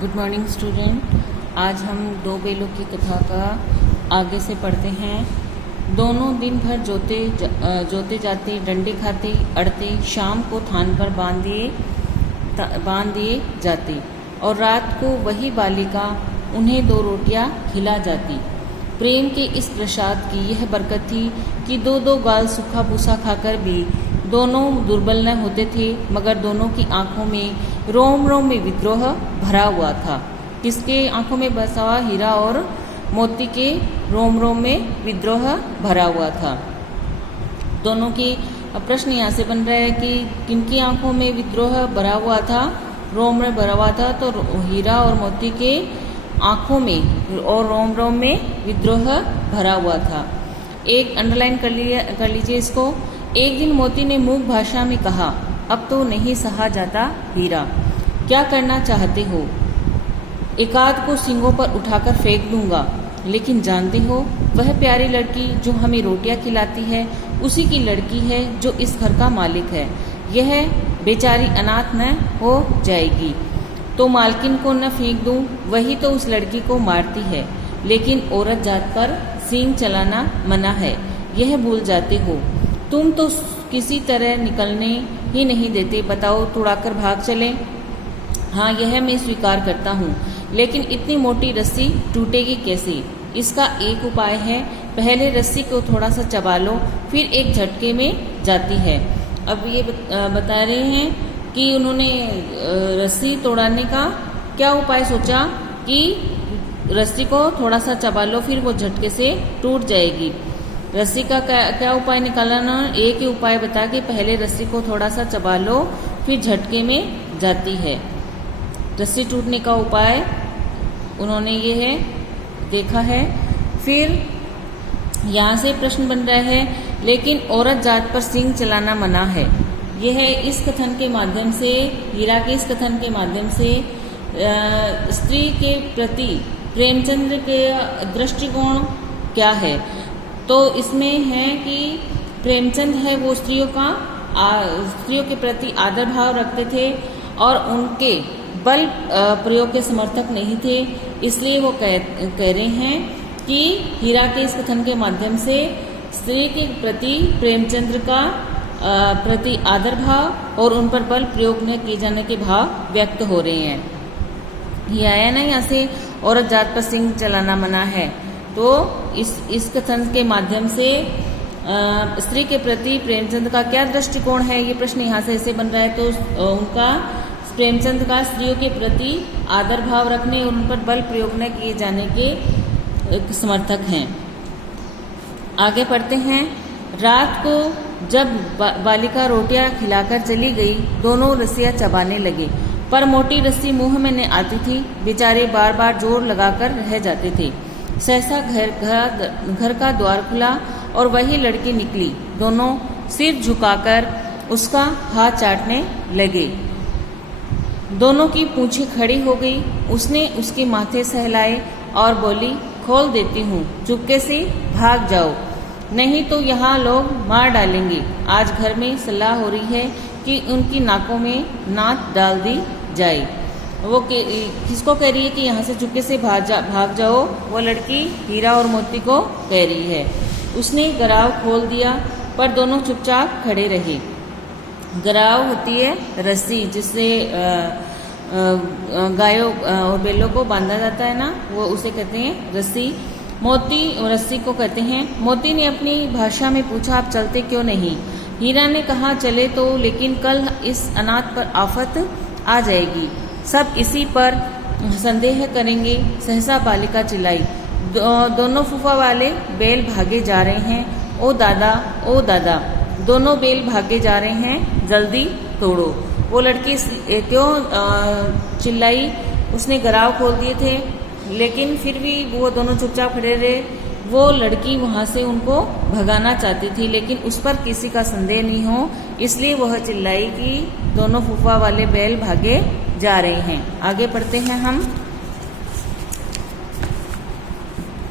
Good morning student. आज हम दो बेलों की कथा का आगे से पढ़ते हैं। दोनों दिन भर जोते जाते, डंडे खाते, अड़ते, शाम को थान पर बांध दिए जाते और रात को वही बालिका उन्हें 2 रोटियां खिला जाती। प्रेम के इस प्रसाद की यह बरकत थी कि 2-2 गाल सूखा भूसा खाकर भी दोनों दुर्बल न होते थे, मगर दोनों की आंखों में रोम रोम में विद्रोह भरा हुआ था। किसके आंखों में बसा हुआ? हीरा और मोती के रोम रोम में विद्रोह भरा हुआ था। दोनों की प्रश्न यहाँ से बन रहा है कि किनकी आंखों में विद्रोह भरा हुआ था? रोम में भरा हुआ था, तो हीरा और मोती के आंखों में और रोम रोम में विद्रोह भरा हुआ था। एक अंडरलाइन कर लीजिए इसको। एक दिन मोती ने मूक भाषा में कहा, अब तो नहीं सहा जाता हीरा, क्या करना चाहते हो? एकाध को सींगों पर उठाकर फेंक दूंगा, लेकिन जानते हो वह प्यारी लड़की जो हमें रोटियां खिलाती है उसी की लड़की है जो इस घर का मालिक है। यह बेचारी अनाथ न हो जाएगी तो मालकिन को न फेंक दूं, वही तो उस लड़की को मारती है। लेकिन औरत जात पर सींग चलाना मना है, यह भूल जाते हो। तुम तो किसी तरह निकलने ही नहीं देते, बताओ तुड़ाकर भाग चले? हाँ, यह मैं स्वीकार करता हूँ, लेकिन इतनी मोटी रस्सी टूटेगी कैसे? इसका एक उपाय है, पहले रस्सी को थोड़ा सा चबा लो, फिर एक झटके में जाती है। अब ये बता रहे हैं कि उन्होंने रस्सी तोड़ाने का क्या उपाय सोचा कि रस्सी को थोड़ा सा चबा लो, फिर वो झटके से टूट जाएगी। रस्सी का क्या उपाय निकाला ना? एक ही उपाय बता कि पहले रस्सी को थोड़ा सा चबा लो, फिर झटके में जाती है। रस्सी टूटने का उपाय उन्होंने ये है देखा है। फिर यहाँ से प्रश्न बन रहा है, लेकिन औरत जात पर सींग चलाना मना है। यह इस कथन के माध्यम से, हीरा के इस कथन के माध्यम से स्त्री के प्रति प्रेमचंद्र के दृष्टिकोण क्या है? तो इसमें है कि प्रेमचंद है वो स्त्रियों के प्रति आदर भाव रखते थे और उनके बल प्रयोग के समर्थक नहीं थे। इसलिए वो कह रहे हैं कि हीरा के इस कथन के माध्यम से स्त्री के प्रति प्रेमचंद्र का प्रति आदर भाव और उन पर बल प्रयोग न किए जाने के भाव व्यक्त हो रहे हैं। ये आया ना यहाँ से, औरत जात पर सींग चलाना मना है। तो इस कथन के माध्यम से स्त्री के प्रति प्रेमचंद का क्या दृष्टिकोण है, ये प्रश्न यहाँ से ऐसे बन रहा है। तो उनका प्रेमचंद का स्त्रियों के प्रति आदर भाव रखने और उन पर बल प्रयोग न किए जाने के समर्थक हैं। आगे पढ़ते हैं। रात को जब बालिका रोटियां खिलाकर चली गई, दोनों रस्सियां चबाने लगे, पर मोटी रस्सी मुंह में न आती थी। बेचारे बार बार जोर लगाकर रह जाते थे। सहसा घर का द्वार खुला और वही लड़की निकली। दोनों सिर झुकाकर उसका हाथ चाटने लगे। दोनों की पूंछें खड़ी हो गई। उसने उसके माथे सहलाए और बोली, खोल देती हूँ, चुपके से भाग जाओ, नहीं तो यहाँ लोग मार डालेंगे। आज घर में सलाह हो रही है कि उनकी नाकों में नाक डाल दी जाए। वो किसको कह रही है कि यहाँ से चुपके से भाग जाओ? वो लड़की हीरा और मोती को कह रही है। उसने गराव खोल दिया, पर दोनों चुपचाप खड़े रहे। गराव होती है रस्सी जिससे गायों और बैलों को बांधा जाता है ना, वो उसे कहते हैं रस्सी। मोती रस्सी को कहते हैं। मोती ने अपनी भाषा में पूछा, आप चलते क्यों नहीं? हीरा ने कहा, चले तो, लेकिन कल इस अनाथ पर आफत आ जाएगी, सब इसी पर संदेह करेंगे। सहसा बालिका चिल्लाई, दोनों फूफा वाले बैल भागे जा रहे हैं। ओ दादा, ओ दादा, दोनों बैल भागे जा रहे हैं, जल्दी तोड़ो। वो लड़की क्यों चिल्लाई? उसने गराव खोल दिए थे, लेकिन फिर भी वो दोनों चुपचाप खड़े रहे। वो लड़की वहां से उनको भगाना चाहती थी, लेकिन उस पर किसी का संदेह नहीं हो, इसलिए वह चिल्लाई कि दोनों फूफा वाले बैल भागे जा रहे हैं। आगे पढ़ते हैं हम।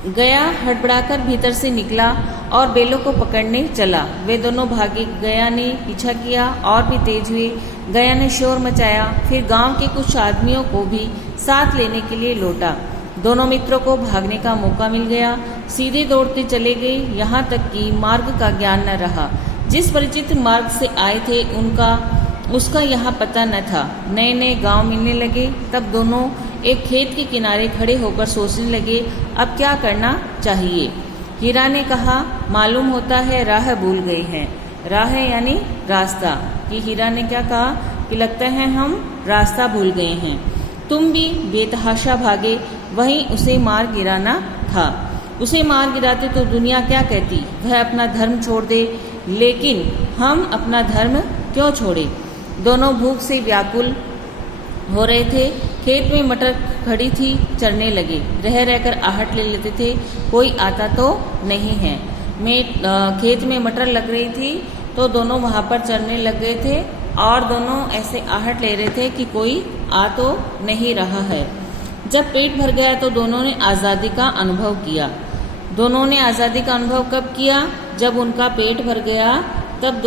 गया हड़बड़ाकर भीतर से निकला और बैलों को पकड़ने चला। वे दोनों भागे। गया ने पीछा किया और भी तेज हुए। गया ने शोर मचाया। फिर गांव के कुछ आदमियों को भी साथ लेने के लिए लौटा। दोनों मित्रों को भागने का मौका मिल गया। सीधे दौड़ते चले गए, यहाँ तक कि मार्ग का ज्ञान न रहा। जिस परिचित मार्ग से आए थे उसका यहाँ पता न था। नए नए गांव मिलने लगे। तब दोनों एक खेत के किनारे खड़े होकर सोचने लगे, अब क्या करना चाहिए। हीरा ने कहा, मालूम होता है राह भूल गए हैं। राह यानी रास्ता। कि हीरा ने क्या कहा कि लगता है हम रास्ता भूल गए हैं। तुम भी बेतहाशा भागे, वहीं उसे मार गिराना था। उसे मार गिराते तो दुनिया क्या कहती, वह अपना धर्म छोड़ दे, लेकिन हम अपना धर्म क्यों छोड़े। दोनों भूख से व्याकुल हो रहे थे। खेत में मटर खड़ी थी, चरने लगे। रह रहकर आहट ले लेते थे, कोई आता तो नहीं है। खेत में मटर लग रही थी तो दोनों वहाँ पर चरने लग गए थे और दोनों ऐसे आहट ले रहे थे कि कोई आ तो नहीं रहा है। जब पेट भर गया तो दोनों ने आज़ादी का अनुभव किया। दोनों ने आज़ादी का अनुभव कब किया, जब उनका पेट भर गया। तब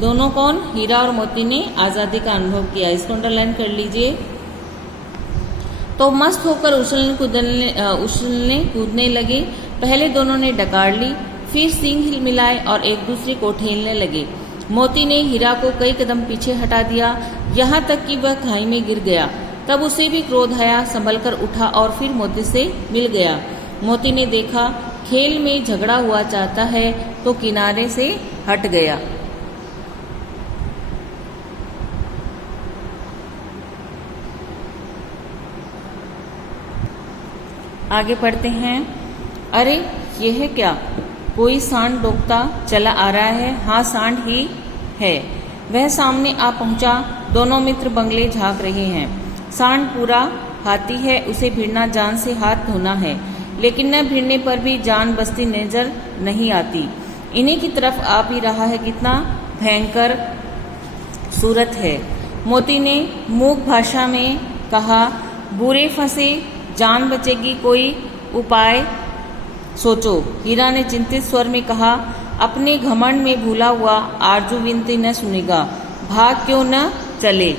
दोनों कौन, हीरा और मोती ने आज़ादी का अनुभव किया। इसको अंडरलाइन कर लीजिए। तो मस्त होकर उछलने कूदने लगे। पहले दोनों ने डकार ली, फिर सींग हिलमिलाए और एक दूसरे को ठेलने लगे। मोती ने हीरा को कई कदम पीछे हटा दिया, यहाँ तक कि वह खाई में गिर गया। तब उसे भी क्रोध आया, संभलकर उठा और फिर मोती से मिल गया। मोती ने देखा खेल में झगड़ा हुआ चाहता है तो किनारे से हट गया। आगे पढ़ते हैं। अरे ये है क्या, कोई सांड डोकता चला आ रहा है। हाँ, सांड ही है। वह सामने आ पहुंचा। दोनों मित्र बंगले झांक रहे हैं। सांड पूरा हाथी है, उसे भिड़ना जान से हाथ धोना है, लेकिन न भिड़ने पर भी जान बसती नजर नहीं आती। इन्हीं की तरफ आ भी रहा है, कितना भयंकर सूरत है। मोती ने मूक भाषा में कहा, बुरे फंसे, जान बचेगी, कोई उपाय सोचो। हीरा ने चिंतित स्वर में कहा, अपने घमंड में भूला हुआ आरजू विनती न सुनेगा, भाग क्यों न चले।